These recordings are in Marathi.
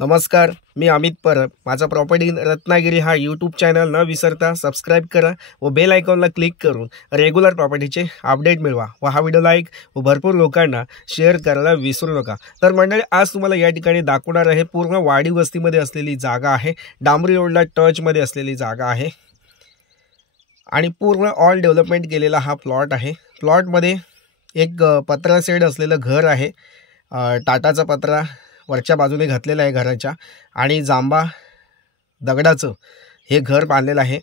नमस्कार, मी अमित परब। माझा प्रॉपर्टी रत्नागिरी हा यूट्यूब चॅनल न विसरता सबस्क्राईब करा व बेल आयकॉनला क्लिक करून रेग्युलर प्रॉपर्टीचे अपडेट मिळवा व हा व्हिडिओ लाईक व भरपूर लोकांना शेअर करायला विसरू नका। तर मंडळी, आज तुम्हाला या ठिकाणी दाखवणार आहे पूर्ण वाडी वस्तीमध्ये असलेली जागा आहे, डांबरी रोडला टचमध्ये असलेली जागा आहे आणि पूर्ण ऑल डेव्हलपमेंट केलेला हा प्लॉट आहे। प्लॉटमध्ये एक पत्रा शेड असलेलं घर आहे, टाटाचा पत्रा वरच्या बाजूने घातलेला आहे घराच्या, आणि जांबा दगडाचं हे घर बांधलेलं आहे।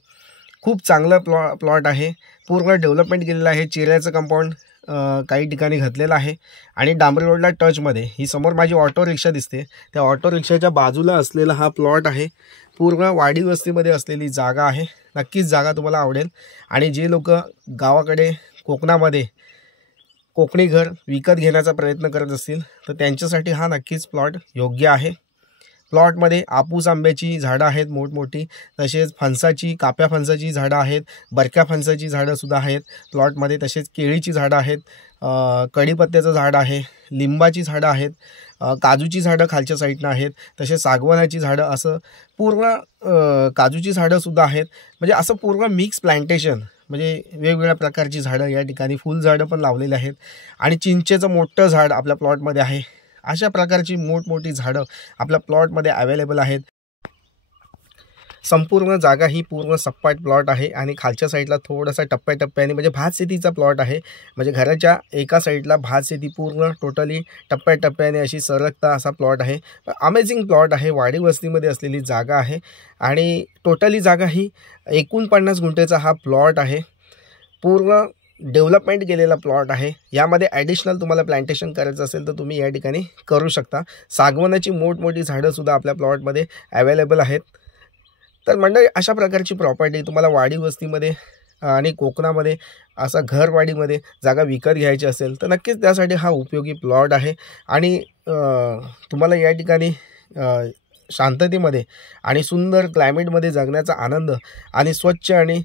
खूप चांगलं प्लॉट आहे, पूर्ण डेव्हलपमेंट केलेलं आहे। चिऱ्याचं कंपाऊंड काही ठिकाणी घातलेलं आहे आणि डांबरी रोडला टचमध्ये ही समोर माझी ऑटो रिक्षा दिसते, त्या ऑटो रिक्षाच्या बाजूला असलेला हा प्लॉट आहे। पूर्ण वाडी वस्तीमध्ये असलेली जागा आहे। नक्कीच जागा तुम्हाला आवडेल आणि जे लोक गावाकडे कोकणामध्ये कोकणी घर विकत घेण्याचा प्रयत्न करत असतील तर त्यांच्यासाठी हा नक्कीच प्लॉट योग्य आहे। प्लॉटमध्ये आपूस आंब्याची झाडं आहेत मोठमोठी, तसेच फणसाची काप्या फणसाची झाडं आहेत, बरक्या फणसाची झाडं सुद्धा आहेत प्लॉटमध्ये, तसेच केळीची झाडं आहेत, कढीपत्त्याचं झाड आहे, लिंबाची झाडं आहेत, काजूची झाडं खालच्या साईडनं आहेत, तसेच सागवानाची झाडं, असं पूर्ण काजूची झाडं सुद्धा आहेत। म्हणजे असं पूर्ण मिक्स प्लांटेशन, म्हणजे वेगवेगळ्या प्रकारची झाडं या ठिकाणी, फुल झाडं पण लावलेली आहेत आणि चिंचेचं मोठं झाड आपल्या प्लॉटमध्ये आहे। अशा प्रकारची मोठमोठी झाडं आपल्या प्लॉटमध्ये अवेलेबल आहेत। संपूर्ण जागा ही पूर्ण सपाट प्लॉट आहे आणि खालच्या साईडला थोडासा टप्प्याटप्प्याने, म्हणजे भात शेतीचा प्लॉट आहे। म्हणजे घराच्या एका साईडला भात शेती पूर्ण टोटली टप्प्याटप्प्याने अशी सरकता असा प्लॉट आहे। अमेझिंग प्लॉट आहे, वाडी वस्तीमध्ये असलेली जागा आहे आणि टोटली जागा ही 49 गुंठेचा हा प्लॉट आहे। पूर्ण डेव्हलपमेंट केलेला प्लॉट आहे। यामध्ये ॲडिशनल तुम्हाला प्लांटेशन करायचं असेल तर तुम्ही या ठिकाणी करू शकता। सागवानाची मोठमोठी झाडंसुद्धा आपल्या प्लॉटमध्ये अवेलेबल आहेत। तर मंडळी, अशा प्रकारची प्रॉपर्टी तुम्हाला वाडी वस्तीमध्ये आणि कोकणामध्ये असा घरवाडीमध्ये जागा विकत घ्यायची असेल तर नक्कीच त्यासाठी हा उपयोगी प्लॉट आहे। आणि तुम्हाला या ठिकाणी शांततेमध्ये आणि सुंदर क्लायमेटमध्ये जगण्याचा आनंद आणि स्वच्छ आणि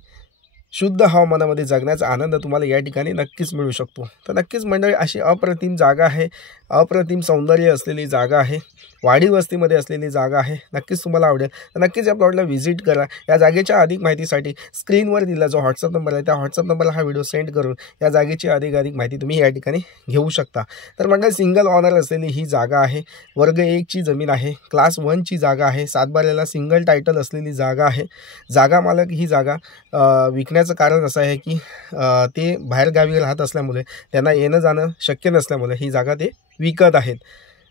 शुद्ध हवामानामध्ये जगण्याचा आनंद तुम्हाला या ठिकाणी नक्कीच मिळू शकतो। तर नक्कीच मंडळी, अशी अप्रतिम जागा आहे, अप्रतिम सौंदर्य असलेली जागा आहे, वाडी वस्तीमध्ये असलेली जागा आहे। नक्कीच तुम्हाला आवडेल तर नक्कीच या प्लॉटला व्हिजिट करा। या जागेच्या अधिक माहितीसाठी स्क्रीनवर दिला जो व्हॉट्सअप नंबर आहे त्या व्हॉट्सअप नंबरला हा व्हिडिओ सेंड करून या जागेची अधिक माहिती तुम्ही या ठिकाणी घेऊ शकता। तर मंडळी, सिंगल ऑनर असलेली ही जागा आहे, वर्ग 1ची जमीन आहे, क्लास 1ची जागा आहे, 7 बारेला सिंगल टायटल असलेली जागा आहे। जागा मालक ही जागा विकण्याचं कारण असं आहे की ते बाहेरगावी राहत असल्यामुळे त्यांना येणं जाणं शक्य नसल्यामुळे ही जागा ते विकत आहेत।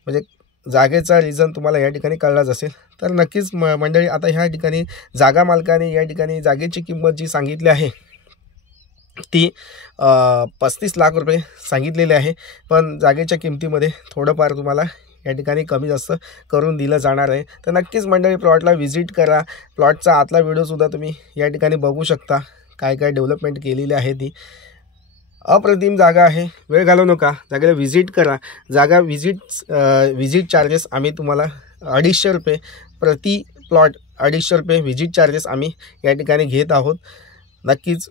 म्हणजे जागेचा रिझन तुम्हाला या ठिकाणी कळलाच असेल। तर नक्कीच मंडळी, आता ह्या ठिकाणी जागा मालकाने या ठिकाणी जागेची किंमत जी सांगितली आहे ती 35 लाख रुपये सांगितलेली आहे, पण जागेच्या किमतीमध्ये थोडंफार तुम्हाला या ठिकाणी कमी जास्त करून दिलं जाणार आहे। तर नक्कीच मंडळी, प्लॉटला व्हिजिट करा। प्लॉटचा आतला व्हिडिओसुद्धा तुम्ही या ठिकाणी बघू शकता, काय काय डेव्हलपमेंट केलेली आहे ती। अप्रतिम जागा आहे, वेळ घालवू नका, जागेला व्हिजिट करा। जागा व्हिजिट चार्जेस आम्ही तुम्हाला 250 रुपये प्रति प्लॉट, 250 रुपये व्हिजिट चार्जेस आम्ही या ठिकाणी घेत आहोत। नक्कीच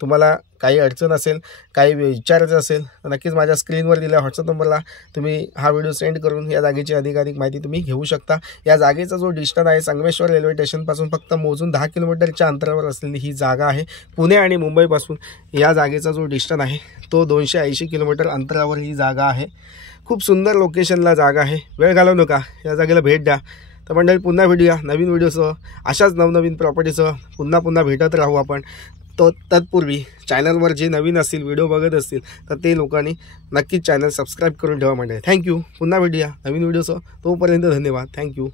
तुम्हाला काही अडचण असेल, काही विचारायचं असेल तर नक्कीच माझ्या स्क्रीनवर दिलेल्या व्हॉट्सअप नंबरला तुम्ही हा व्हिडिओ सेंड करून या जागेची अधिक माहिती तुम्ही घेऊ शकता। या जागेचा जो डिस्टन्स आहे, संगमेश्वर रेल्वे स्टेशनपासून फक्त मोजून 10 किलोमीटरच्या अंतरावर असलेली ही जागा आहे। पुणे आणि मुंबईपासून या जागेचा जो डिस्टन्स आहे तो 280 किलोमीटर अंतरावर ही जागा आहे। खूप सुंदर लोकेशनला जागा आहे, वेळ घालवू नका, या जागेला भेट द्या। तर मंडळी, पुन्हा भेटूया नवीन व्हिडिओसह, अशाच नवनवीन प्रॉपर्टीसह पुन्हा भेटत राहू आपण। तो तत्पूर्वी चॅनलवर जे नवीन असतील, व्हिडिओ बघत असतील तर ते लोकांनी नक्कीच चॅनल सबस्क्राईब करून ठेवा मंडळी। थँक्यू, पुन्हा भेटूया नवीन व्हिडिओसह, तोपर्यंत धन्यवाद, थँक्यू।